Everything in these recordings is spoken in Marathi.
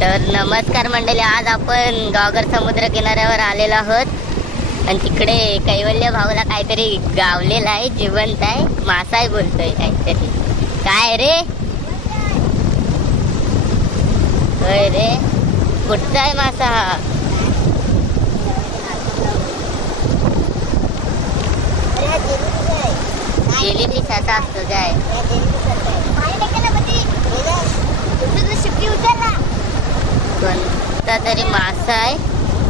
तर नमस्कार मंडळी, आज आपण गावगर समुद्र किनाऱ्यावर आलेलो आहोत आणि तिकडे कैवल्य भाऊला काहीतरी गावलेला आहे, जिवंत आहे, मासा आहे बोलतोय काहीतरी. काय रे? होय रे, कुठचा आहे मासा हा? जेलीफिश असा असतो काय? कोणता तरी मासा आहे.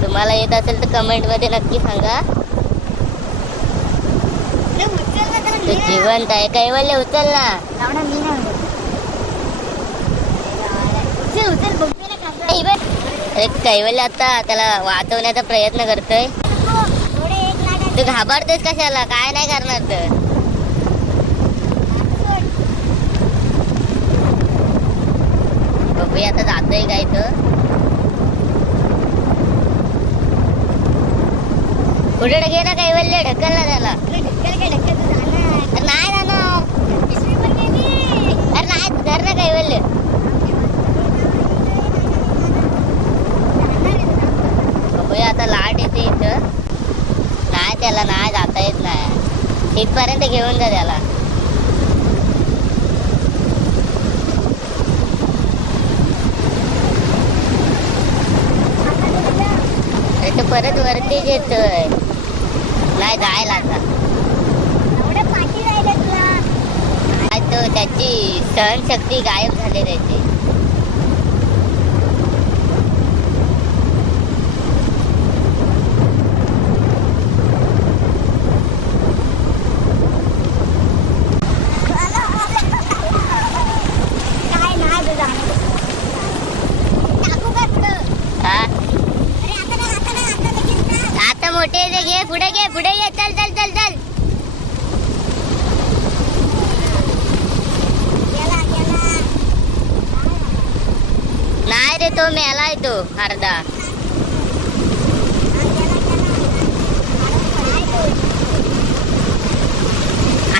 तुम्हाला येत असेल तर कमेंट मध्ये नक्की सांगा. तो जिवंत आहे. कैवल्य उचल ना. कैवल्य आता त्याला वाचवण्याचा प्रयत्न करतोय. तू घाबरतेस कशाला? काय नाही करणार तर. बघूया आता जातोय काय तर. पुढे ढगे ना कैवल्य, ढकल ना त्याला. नाही जाणार. अरे नाही, धर ना कैवल्य. बघूया आता लाट येते इथं. नाही, त्याला नाही जाता येत नाही. इथपर्यंत घेऊन जा त्याला. तो परत वरतीच येतोय. नाही जायला आता. तो त्याची सहनशक्ती गायब झाली त्याची. मोठे घे, पुढे घे, पुढे घे. चल चल चल चल. नाही रे, तो मेलाय तो अर्धा.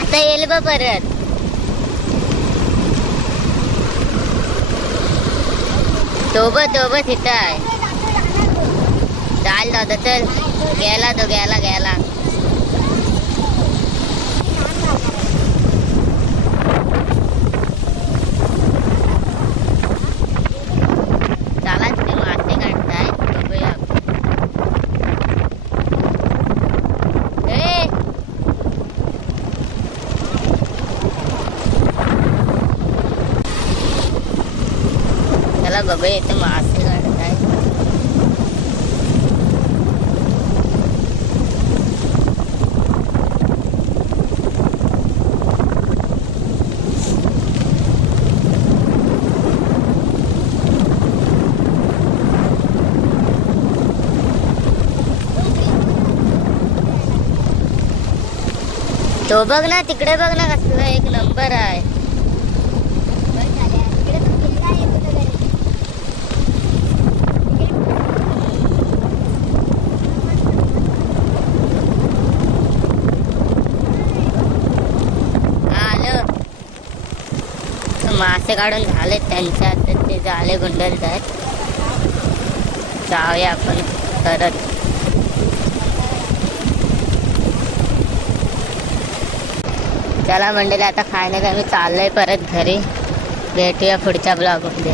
आता येईल बघ परत. तो बघ तिथं आहे. चाल दादा चल. गेला तो, गेला. चला तिथे मासे काढताय, बघूया. चला बघूया इथे मासे काढताय. तो बघ ना, तिकडे बघ ना, कसला एक नंबर आहे. आलं. मासे काढून झाले त्यांच्या, ते जाळे गुंडलत आहेत. जाऊया आपण परत. चला मंडळी, आता खायला काय मी चाललोय परत घरी. भेटूया पुढच्या ब्लॉगमध्ये.